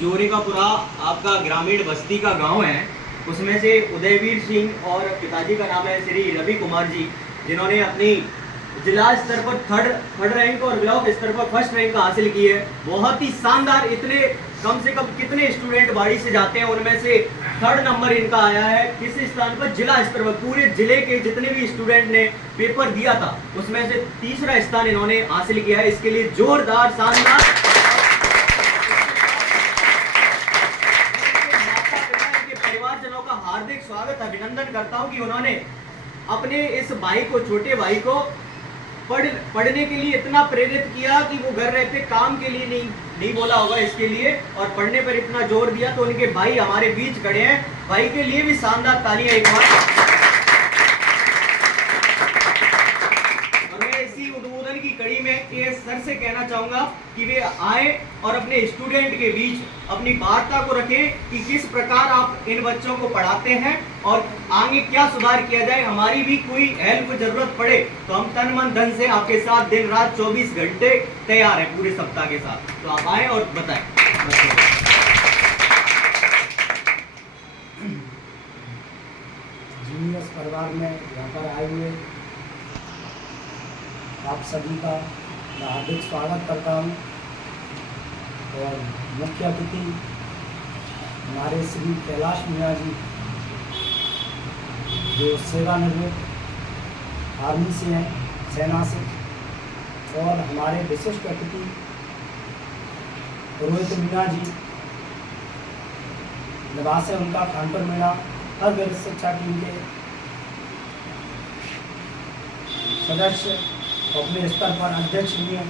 जोरेकापुरा आपका ग्रामीण बस्ती का गांव है। उसमें से उदयवीर सिंह और पिताजी का नाम है श्री रवि कुमार जी, जिन्होंने अपनी जिला स्तर पर थर्ड रैंक और ब्लॉक स्तर पर फर्स्ट रैंक हासिल की है। बहुत ही शानदार। इतने कम से कम कितने स्टूडेंट बाड़ी से जाते हैं, उनमें से थर्ड नंबर इनका आया है। किस स्थान पर? जिला स्तर पर। पूरे जिले के जितने भी स्टूडेंट ने पेपर दिया था उसमें से तीसरा स्थान इन्होंने हासिल किया है। इसके लिए जोरदार शानदार परिवारजनों का हार्दिक स्वागत अभिनंदन करता हूं कि उन्होंने अपने इस भाई को, छोटे भाई को पढ़ने के लिए इतना प्रेरित किया कि वो घर रहते काम के लिए नहीं बोला होगा इसके लिए, और पढ़ने पर इतना जोर दिया। तो उनके भाई हमारे बीच खड़े हैं, भाई के लिए भी शानदार तालियां एक बार। और मैं इसी उद्बोधन की कड़ी में के सर से कहना चाहूंगा कि वे आए और अपने स्टूडेंट के बीच अपनी वार्ता को रखें कि किस प्रकार आप इन बच्चों को पढ़ाते हैं और आगे क्या सुधार किया जाए। हमारी भी कोई हेल्प जरूरत पड़े तो हम तन मन धन से आपके साथ दिन रात 24 घंटे तैयार हैं, पूरे सप्ताह के साथ। तो आप आए और बताएं। जीनियस परिवार में यहाँ पर आए हुए आप सभी का मैं हार्दिक स्वागत करता हूँ। और मुख्य अतिथि हमारे श्री कैलाश मीणा जी, जो सेवानिवृत्त आर्मी से हैं, सेना से। और हमारे विशिष्ट अतिथि रोहित मीणा जी, निवास है उनका कानपुर मीणा, हर गैर शिक्षा टीम के सदस्य, अपने स्तर पर अध्यक्ष भी हैं।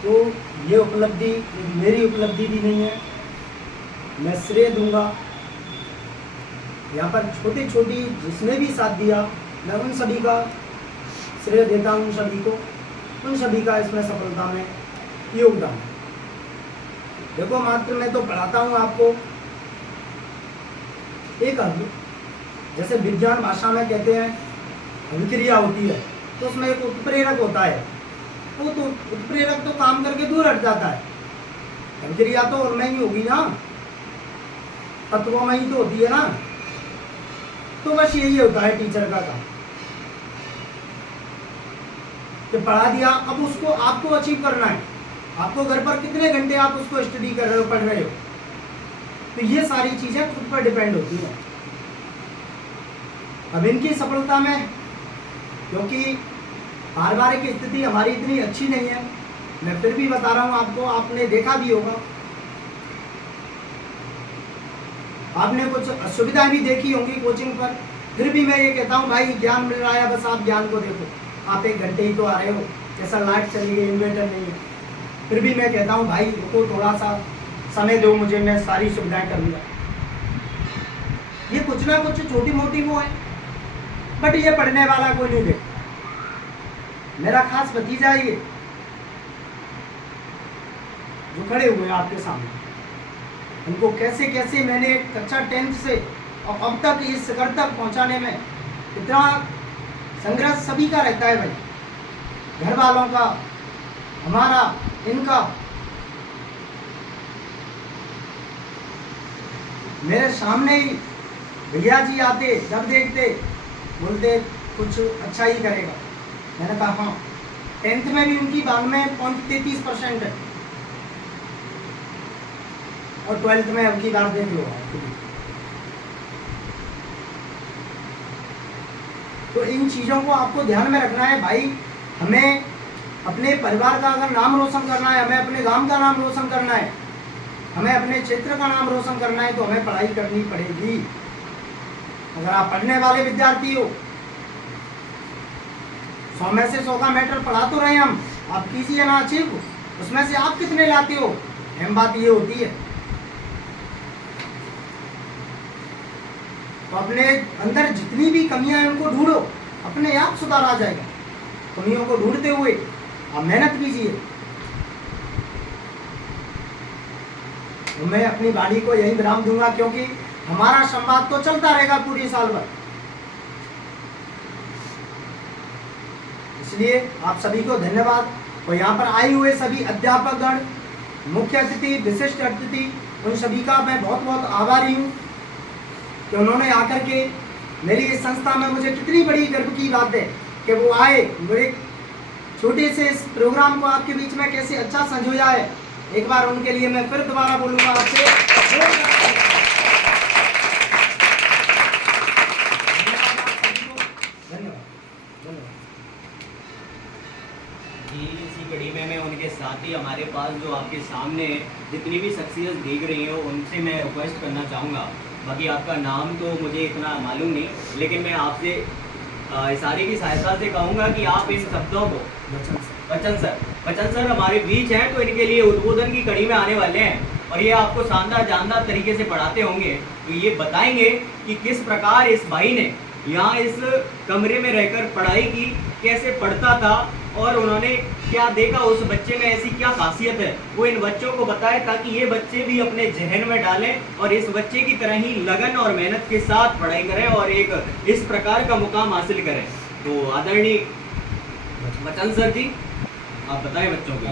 तो ये उपलब्धि मेरी उपलब्धि भी नहीं है, मैं श्रेय दूंगा यहाँ पर छोटी छोटी जिसने भी साथ दिया, मैं उन सभी का श्रेय देता हूँ। उन सभी का इसमें सफलता में योगदान है। देखो, मात्र मैं तो पढ़ाता हूँ आपको एक अभी, जैसे विज्ञान भाषा में कहते हैं अभिक्रिया होती है, तो उसमें एक उत्प्रेरक होता है। वो तो उत्प्रेरक तो काम करके दूर हट जाता है, अभिक्रिया तो उनमें ही होगी ना, तत्वों में ही तो होती है ना। तो बस यही होता है टीचर का काम कि पढ़ा दिया, अब उसको आपको अचीव करना है। आपको घर पर कितने घंटे आप उसको स्टडी कर रहे हो, पढ़ रहे हो, तो ये सारी चीजें खुद पर डिपेंड होती है। अब इनकी सफलता में, क्योंकि पारिवारिक स्थिति हमारी इतनी अच्छी नहीं है, मैं फिर भी बता रहा हूँ आपको, आपने देखा भी होगा, आपने कुछ असुविधाएं भी देखी होंगी कोचिंग पर। फिर भी मैं ये कहता हूँ भाई, ज्ञान मिल रहा है, बस आप ज्ञान को देखो। आप 1 घंटे ही तो आ रहे हो, जैसा लाइट चली गई, इन्वर्टर नहीं है, फिर भी मैं कहता हूँ भाई रुको, थोड़ा सा समय दो मुझे, मैं सारी सुविधाएं कर लूँगा। ये कुछ ना कुछ छोटी मोटी वो है, बट ये पढ़ने वाला कोई नहीं देखता। मेरा खास भतीजा ये जो खड़े हुए आपके सामने, उनको कैसे कैसे मैंने कक्षा 10th से और अब तक इस शिखर तक पहुंचाने में इतना संघर्ष सभी का रहता है भाई, घर वालों का, हमारा, इनका। मेरे सामने ही भैया जी आते, जब देखते बोलते कुछ अच्छा ही करेगा। मैंने कहा हाँ, 10th में भी उनकी 92.33% है, और 12th में अब की बात देख लो। तो इन चीज़ों को आपको ध्यान में रखना है भाई। हमें अपने परिवार का अगर नाम रोशन करना है, हमें अपने गांव का नाम रोशन करना है, हमें अपने क्षेत्र का नाम रोशन करना है, तो हमें पढ़ाई करनी पड़ेगी। अगर आप पढ़ने वाले विद्यार्थी हो, 100 में से 100 का मैटर पढ़ा तो रहे हम, आप कीजिए ना अचीव, उसमें से आप कितने लाते हो, अहम बात ये होती है। तो अपने अंदर जितनी भी कमियां हैं उनको ढूंढो, अपने आप सुधार आ जाएगा। कमियों को ढूंढते हुए आप मेहनत कीजिए। तो मैं अपनी वाणी को यही विराम दूंगा, क्योंकि हमारा संवाद तो चलता रहेगा पूरी साल भर। इसलिए आप सभी को धन्यवाद। और यहाँ पर आए हुए सभी अध्यापक गण, मुख्य अतिथि, विशिष्ट अतिथि, उन सभी का मैं बहुत बहुत आभारी हूँ कि उन्होंने आकर के मेरी इस संस्था में, मुझे कितनी बड़ी गर्व की बात है कि वो आए, मेरे छोटे से इस प्रोग्राम को आपके बीच में कैसे अच्छा संजोया है। एक बार उनके लिए मैं फिर दोबारा बोलूँगा आपसे जी। इसी कड़ी में मैं उनके साथ ही हमारे पास जो आपके सामने जितनी भी शख्सियत दिख रही हो उनसे मैं रिक्वेस्ट करना चाहूँगा। बाकी आपका नाम तो मुझे इतना मालूम नहीं, लेकिन मैं आपसे इशारे की सहायता से कहूँगा कि आप इन शब्दों को बच्चन सर हमारे बीच हैं, तो इनके लिए उद्बोधन की कड़ी में आने वाले हैं और ये आपको शानदार तरीके से पढ़ाते होंगे। तो ये बताएंगे कि किस प्रकार इस भाई ने यहाँ इस कमरे में रहकर पढ़ाई की, कैसे पढ़ता था और उन्होंने क्या देखा, उस बच्चे में ऐसी क्या खासियत है वो इन बच्चों को बताए, ताकि ये बच्चे भी अपने जहन में डालें और इस बच्चे की तरह ही लगन और मेहनत के साथ पढ़ाई करें और एक इस प्रकार का मुकाम हासिल करें। तो आदरणीय बच्चन सर जी, आप बताएं बच्चों को।